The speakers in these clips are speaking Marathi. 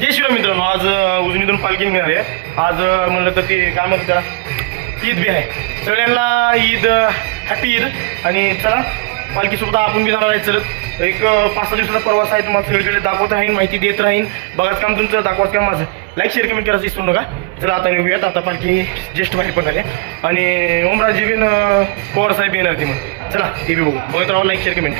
जय श्रीराम मित्रांनो, आज उजनीतून पालखी निघणार आहे. आज म्हणलं तर ते काय म्हणतात त्याला, ईद बी आहे. सगळ्यांना ईद, हॅपी ईद. आणि चला पालखीसोबत आपण बी जाणार आहे. चलत एक 5-6 दिवसाचा प्रवास आहे. तुम्हाला सगळीकडे दाखवत राहीन, माहिती देत राहीन. बघाच काम तुमचं, दाखवाच काम माझं. लाईक शेअर कमेंट करायचं विसरू नका. चला आता निघूयात. आता पालखी ज्येष्ठ बाहेर पण आले आणि ओमराजी बिन पवार साहेब येणार ती म्हणून. चला ते बी बघू. बघत राहा, लाईक शेअर कमेंट.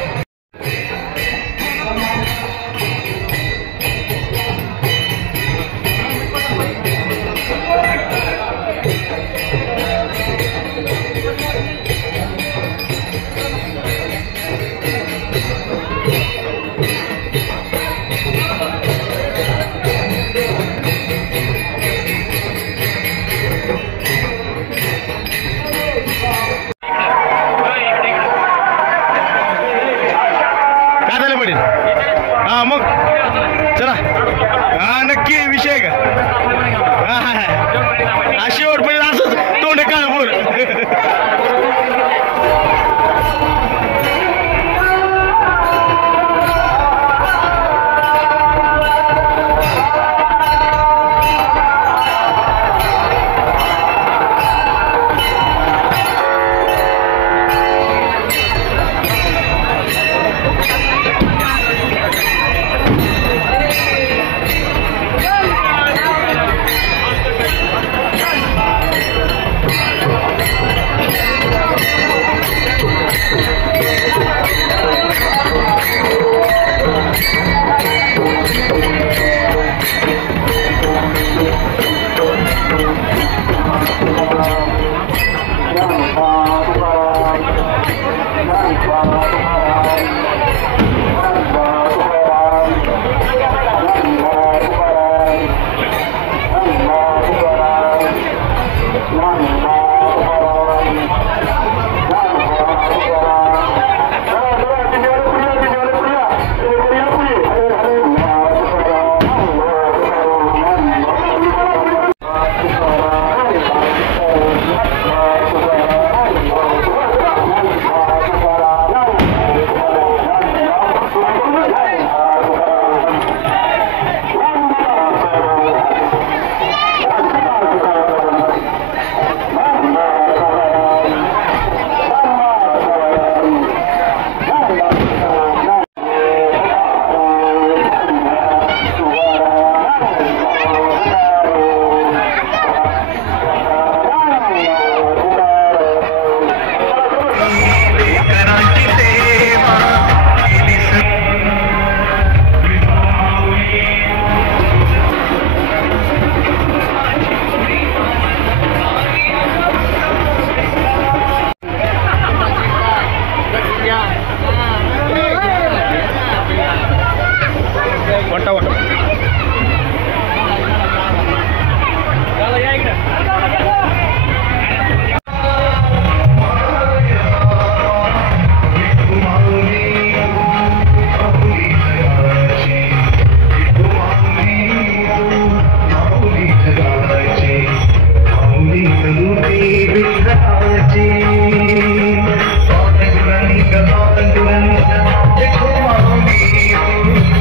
हा मग चला, हा नक्की विषय का, हा शेवटपर्यंत असंच तोंड काय बोल.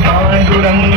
पांडुरंग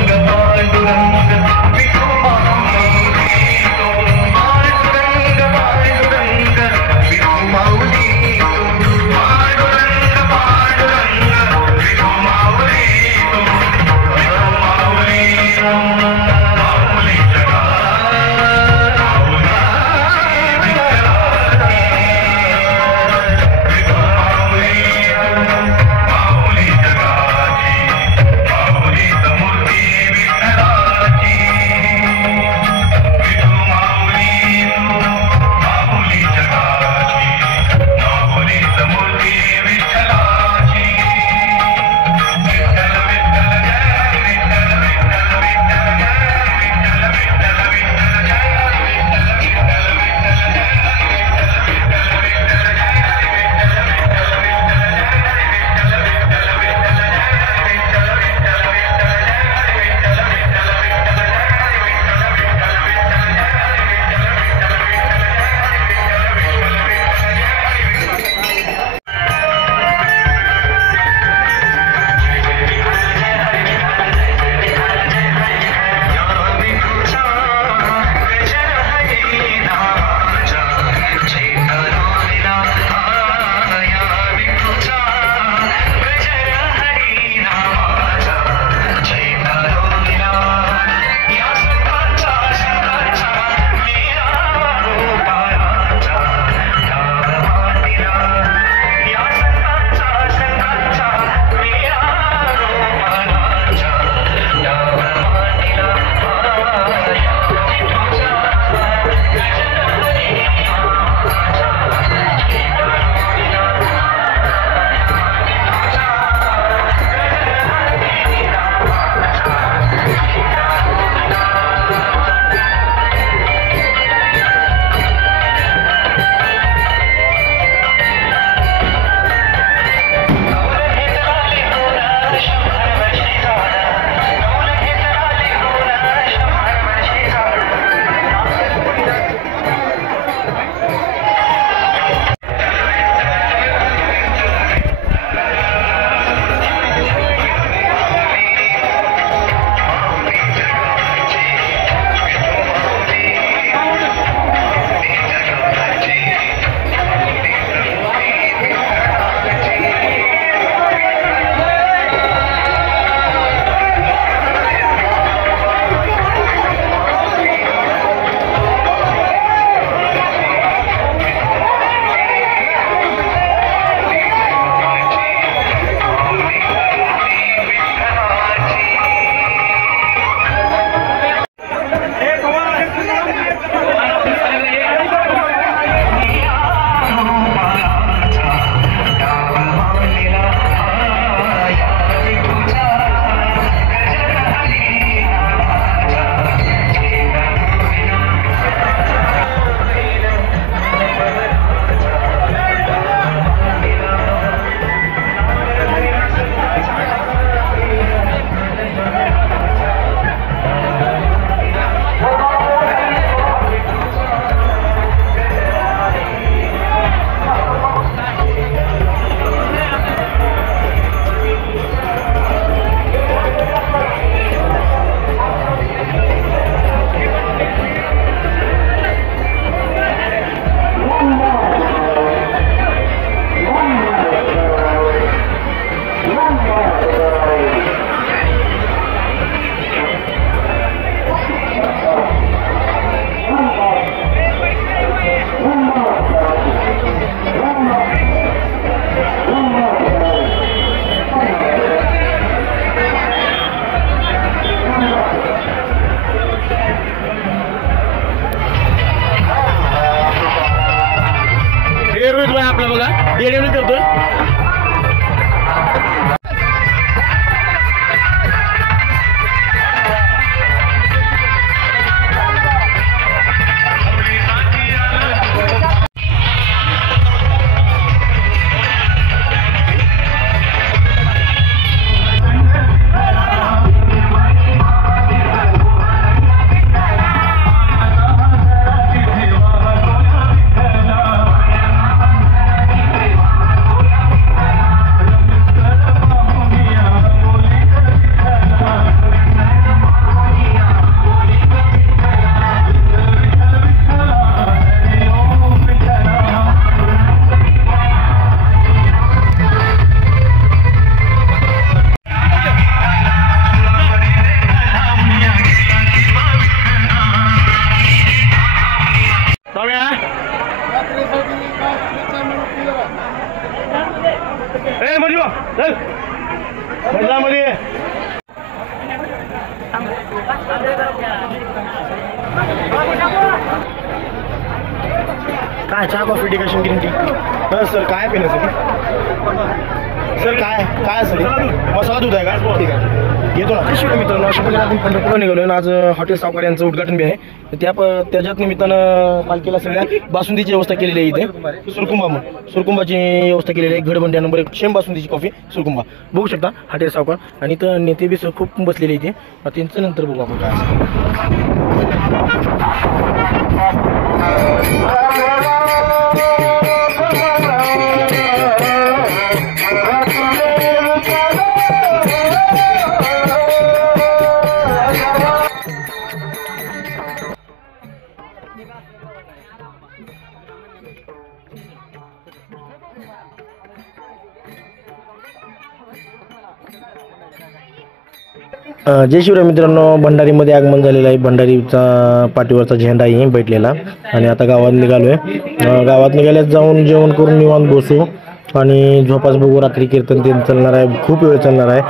येणे करतोय. काय चहा कॉफी डिकॅशन ग्रीन टी सर काय पिण्यासाठी सर काय असेल मसाला दूध आहे का ठीक आहे येतो ना. शिवाय मित्रांनो अशा प्रकारे आपण पंढरपूरला निघालो आणि आज हॉटेल सावकार यांचं उद्घाटन बी आहे. त्याच्याच निमित्तानं पालखीला सगळ्या बासुंदीची व्यवस्था केलेली आहे. इथे सुरकुंबाची व्यवस्था केलेली आहे. घडबंड्या नंबर 1 शेम बासुंदीची कॉफी सुरकुंबा बघू शकता हॉटेल सावकार. आणि इथं नेते बी खूप बसलेले इथे. त्यांचं नंतर बघू आपण काय जय शिवराय मित्रांनो. भंडारीमध्ये आगमन झालेलं आहे. भंडारीचा पाठीवरचा झेंडाही बैठलेला आणि आता गावात निघालोय. गावात निघाल्यात जाऊन जेवण करून निवांत बसू आणि झोपास बघू. रात्री कीर्तन ते चालणार आहे. खूप वेळ चालणार आहे.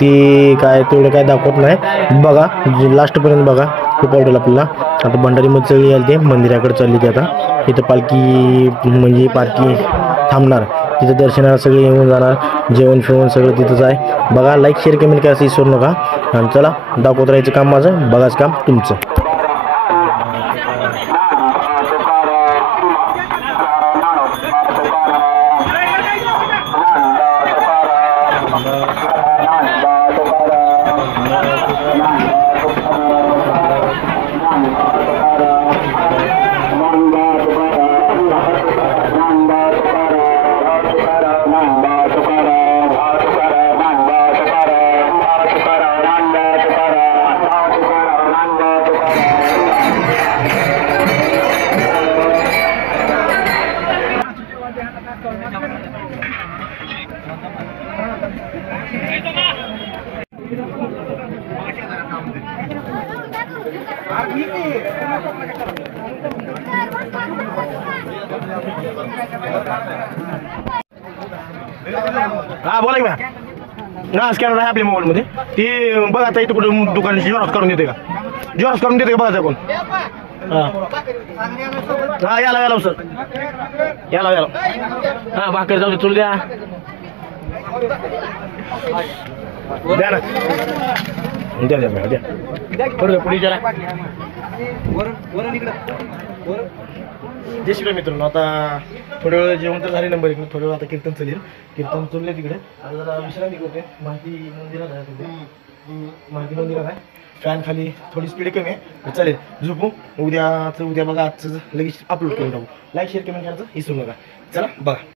ती काय तेवढं काय दाखवत नाही. बघा लास्टपर्यंत बघा. खूप आवडेल आपल्याला. आता भंडारीमध्ये सगळी आली ते मंदिराकडे चालली ते. आता इथं पालखी म्हणजे पालखी थांबणार. तिथं दर्शनाला सगळे येऊन जाणार. जेवण फिवण सगळं तिथंच आहे. बघा लाईक शेअर कमेंट करायचं विसरू नका. आणि चला दाखवत राहायचं काम माझं. बघाच काम तुमचं. हा बोला की ना. स्कॅनर आहे आपल्या मोबाईलमध्ये. ती बघा आता इथं कुठं दुकान जेरॉक्स करून देते का? जेरॉक्स करून देते का बघा कोण? हा याला सर याला हा भाकर जाऊ दे. तुला द्या ना. द्या थोडं पुढे जरा. जय श्री मित्रांनो. आता थोड्या वेळ जेवण तर झाले नंबर 1. थोड्या वेळ आता कीर्तन चालेल. कीर्तन चालले तिकडे. आता जरा विश्रांती करते. माहिती मंदिरात आहे. फॅन खाली थोडी स्पीड कमी आहे. चालेल झोपू. उद्या बघा. आजचं लगेच अपलोड करून टाकू. लाईक शेअर कमेंट करायचं विसरू नका. चला बघा.